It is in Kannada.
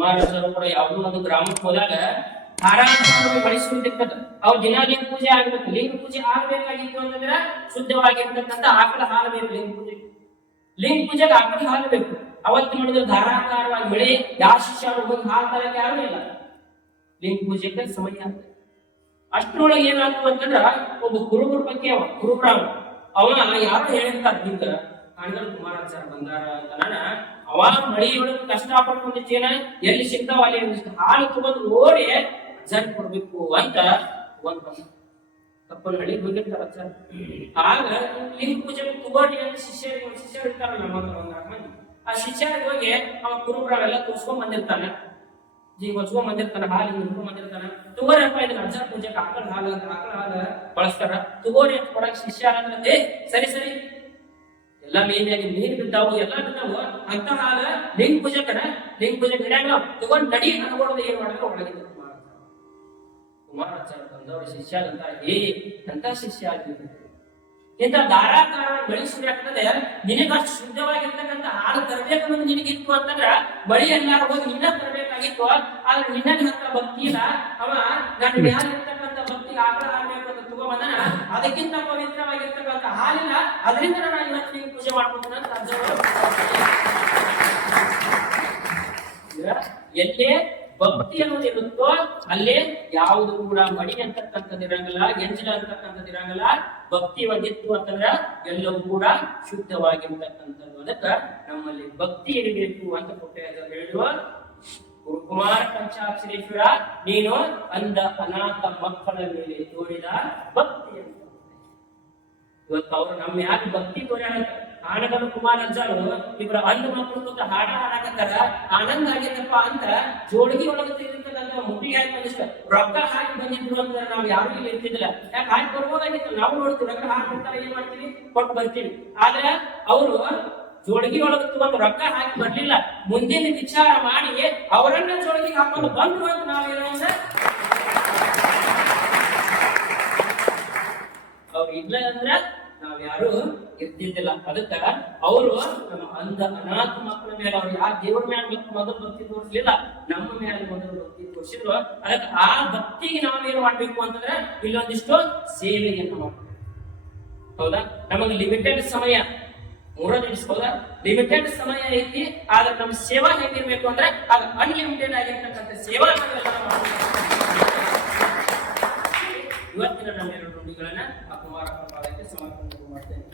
ಕುಮಾರಸ್ವಾಮಿ ಕೂಡ ಯಾವುದೋ ಒಂದು ಗ್ರಾಮಕ್ಕೆ ಹೋದಾಗ ಹಾರಾಟ ಬಳಸುವಂತಿರ್ತದ. ಅವ್ರ ದಿನ ಲಿಂಗ ಪೂಜೆ ಆಗ್ಬೇಕು. ಲಿಂಗ ಪೂಜೆ ಆಗ್ಬೇಕಾಗಿತ್ತು ಅಂತಂದ್ರೆ ಶುದ್ಧವಾಗಿರ್ತಕ್ಕಂಥ ಆಕಳ ಹಾಲು ಬೇಕು. ಲಿಂಗ ಪೂಜೆಗೆ ಆಕಳ ಹಾಲು ಬೇಕು. ಅವತ್ತು ನೋಡಿದ್ರೆ ಧಾರಾಕಾರವಾಗಿ ಬೆಳೆ ಯಾವ ಶಿಷ್ಯರು ಹೋಗಿ ಹಾಲು ತರಕ್ಕೆ ಯಾರು ಇಲ್ಲ. ಲಿಂಗ ಪೂಜೆಗೆ ಸಮಯ ಆಗ್ತದೆ. ಅಷ್ಟರೊಳಗೆ ಏನಾಗ್ತದೆ ಅಂತಂದ್ರ ಒಬ್ಬ ಕುರುಬರ ಬಗ್ಗೆ ಕುರುಬ್ರಾಹ್ಮಣ ಅವನ ಯಾರು ಹೇಳಿರ್ತಾರ ಹಿಂಗ ಕಾಣಿಗಲ್ ಕುಮಾರಾಚಾರ್ಯ ಬಂದಾರ ಅಂತ ಅವ ಮಳಿಯೊಳಗೆ ಕಷ್ಟಪಟ್ಟು ಬಂದಿದ್ದೇನ ಎಲ್ಲಿ ಸಿಗ್ತಾವ ಅಲ್ಲಿ ಹಾಲು ತಗೊಂಡು ಓಡಿ ಅಜ್ಜಾನ್ ಕೊಡ್ಬೇಕು ಅಂತ ಒಂದ್ ತಪ್ಪನ ಹಳ್ಳಿ ಹೋಗಿರ್ತಾರ ಅಜ್ಜಾನ್. ಆಗ ಲಿಂಗ ಪೂಜೆ ತಗೋಡಿ ಅಂತ ಶಿಷ್ಯರು ಇರ್ತಾರ ನಮ್ಮ ಮಂದಿ. ಆ ಶಿಷ್ಯರಿಗೆ ಹೋಗಿ ಅವ ಕುರುಬ್ರಾವೆಲ್ಲ ತೋರ್ಸ್ಕೊಂಡ್ ಬಂದಿರ್ತಾನೆ. ಹೊಚ್ಕೊಂಡ್ ಬಂದಿರ್ತಾನ, ಹಾಲು ಹಿಡ್ಕೊಂಡ್ ಬಂದಿರ್ತಾನ. ತಗೋರಪ್ಪ ಇದನ್ನ ಅಜ್ಜಾನ್ ಪೂಜೆಗೆ ಆಕಳ ಹಾಲು ಬಳಸ್ತಾರ, ತಗೋರಿ ಅಂತ ಕೊಡಕ್ ಶಿಷ್ಯ ಅಂದ್ರೆ ಸರಿ ಸರಿ ಎಲ್ಲ ಮೇನ್ಯಾಗಿ ನೀರ್ ಬಿದ್ದಾವು ಎಲ್ಲ ಬಿದ್ದಾವು ಅಂತ ಹಾಲ ಲಿಂಗ ಪೂಜಕನ ಲಿಂಗ ಪೂಜೆ ಹಿಡಿಯಾಗ ತಗೊಂಡ್ ನಡಿ ಅನ್ಕೊಳ್ಳೋದು ಏನ್ ಮಾಡಿದ್ರೆ ಒಳಗಿದ್ದ ಕುಮಾರಾಚಾರ್ಯ ಬಂದವ್ರ ಶಿಷ್ಯ ಅಂತ ಅಂತ ಶಿಷ್ಯ ಆಗಿದ್ರು. ಇಂಥ ಧಾರಾಕಾರವಾಗಿ ಬೆಳೆಸಬೇಕಾದ್ರೆ ನಿನಗಷ್ಟು ಶುದ್ಧವಾಗಿರ್ತಕ್ಕಂಥ ಹಾಲು ತರಬೇಕು ಅನ್ನೋದು ನಿನಗಿತ್ತು ಅಂತಂದ್ರ ಬಳಿ ಎಲ್ಲಾರು ಹೋಗಿ ನಿನ್ನ ತರಬೇಕಾಗಿತ್ತು. ಆದ್ರೆ ನಿನ್ನ ಹತ್ರ ಭಕ್ತಿ ಇಲ್ಲ. ಅವ ನನ್ನ ಮ್ಯಾಲಿರ್ತಕ್ಕಂಥ ಭಕ್ತಿಗೆ ಆಕಳ ಹಾಕ್ಬೇಕು ಅಂತ ತಗೊಂಬಂದನ. ಅದಕ್ಕಿಂತ ಪವಿತ್ರವಾಗಿರ್ತಕ್ಕಂಥ ಹಾಲಿಲ್ಲ, ಅದರಿಂದ ನಾನು ಇವತ್ತು ನೀವು ಪೂಜೆ ಮಾಡ್ಕೊತೀನಿ ಅಂತ ಎಲ್ಲೇ ಭಕ್ತಿ ಅನ್ನೋದು ಇರುತ್ತೋ ಅಲ್ಲೇ ಯಾವುದು ಕೂಡ ಮಡಿ ಅಂತಕ್ಕಂಥದ್ದು ಇರಂಗಿಲ್ಲ, ಎಂಜಲ ಅಂತಕ್ಕಂಥದ್ದು ಇರಂಗಿಲ್ಲ. ಭಕ್ತಿ ಒಂದಿತ್ತು ಅಂತಂದ್ರ ಎಲ್ಲವೂ ಕೂಡ ಶುದ್ಧವಾಗಿರ್ತಕ್ಕಂಥದ್ದು. ಅದಕ್ಕ ನಮ್ಮಲ್ಲಿ ಭಕ್ತಿ ಇರಬೇಕು ಅಂತ ಕೊಟ್ಟೆ ಹೇಳುವ ಗುರುಕುಮಾರ ಪಂಚಾಕ್ಷರೇಶ್ವರ ನೀನು ಅಂದ ಅನಾಥ ಮಕ್ಕಳ ಮೇಲೆ ತೋರಿದ ಭಕ್ತಿ ಅಂತ. ಇವತ್ತು ಅವ್ರು ನಮ್ಮ ಯಾಕೆ ಭಕ್ತಿ ತೋರ್ಯಾರ. ಆನಗಲ್ ಕುಮಾರ್ ಅಜ್ಜರು ಇಬ್ಬರ ಅಂಧ ಮಕ್ಕಳು ಹಾಡ ಹಾಡಕತ್ತಾರ. ಆನಂದ ಆಗೈತಪ್ಪ ಅಂತ ಜೋಡಿಗೆ ಒಳಗೆ ತಿರುಗಿರ್ತಕ್ಕಂಥ ಮುಟ್ಟಿಗೆ ಹಾಕಿ ಬಂದಿಷ್ಟ ರೊಕ್ಕ ಹಾಕಿ ಬಂದಿದ್ರು ಅಂದ್ರೆ ನಾವು ಯಾರು ಇಲ್ಲಿ ಇರ್ತಿದ್ದಿಲ್ಲ. ಯಾಕೆ ಹಾಕಿ ಬರ್ಬೋದಾಗಿತ್ತು. ನಾವು ನೋಡ್ತೀವಿ ರೊಕ್ಕ ಹಾಕಿ ಬರ್ತಾರೆ, ಏನ್ ಮಾಡ್ತೀವಿ ಕೊಟ್ಟು ಬರ್ತೀವಿ. ಆದ್ರೆ ಅವರು ಜೋಡಿಗೆ ಒಳಗೆ ತಗೊಂಡು ರೊಕ್ಕ ಹಾಕಿ ಬರ್ಲಿಲ್ಲ. ಮುಂದಿನ ವಿಚಾರ ಮಾಡಿ ಅವರನ್ನ ಜೋಡಿಗೆ ಹಾಕೊಂಡು ಬಂದ್ರು ಅಂತ ನಾವೇನೋ ಅಂದ್ರೆ ಅವ್ರು ಇಲ್ಲ ಅಂದ್ರೆ ನಾವ್ ಯಾರು ಇರ್ತಿದ್ದಿಲ್ಲ. ಅದಕ್ಕ ಅವರು ನಮ್ಮ ಅಂಧ ಅನಾಥ ಮಕ್ಕಳ ಮೇಲೆ ಅವ್ರು ಯಾರು ದೇವರ ಮೇಲೆ ಮೊದಲು ಭಕ್ತಿ ತೋರಿಸ್ಲಿಲ್ಲ, ನಮ್ಮ ಮೇಲೆ ಮೊದಲು ಭಕ್ತಿ ತೋರಿಸಿದ್ರು. ಅದಕ್ಕೆ ಆ ಭಕ್ತಿಗೆ ನಾವೇನು ಮಾಡ್ಬೇಕು ಅಂತಂದ್ರೆ ಇಲ್ಲೊಂದಿಷ್ಟು ಸೇವೆಯನ್ನು ಮಾಡ್ಬೇಕು. ಹೌದಾ? ನಮಗೆ ಲಿಮಿಟೆಡ್ ಸಮಯ 3 ನಿಮಿಷ, ಹೌದಾ? ಲಿಮಿಟೆಡ್ ಸಮಯ ಐತಿ. ಆದ್ರೆ ನಮ್ಮ ಸೇವಾ ಹೇಗಿರ್ಬೇಕು ಅಂದ್ರೆ ಅದು ಅನ್ಲಿಮಿಟೆಡ್ ಆಗಿರ್ತಕ್ಕಂಥ ಸೇವಾ ಇವತ್ತಿನ ನಮ್ಮ 2 ನುಡಿಗಳನ್ನ ಆ ಕುಮಾರ ಪಾದಕ್ಕೆ ಸಮರ್ಪಣೆ ಮಾಡ್ತೇನೆ.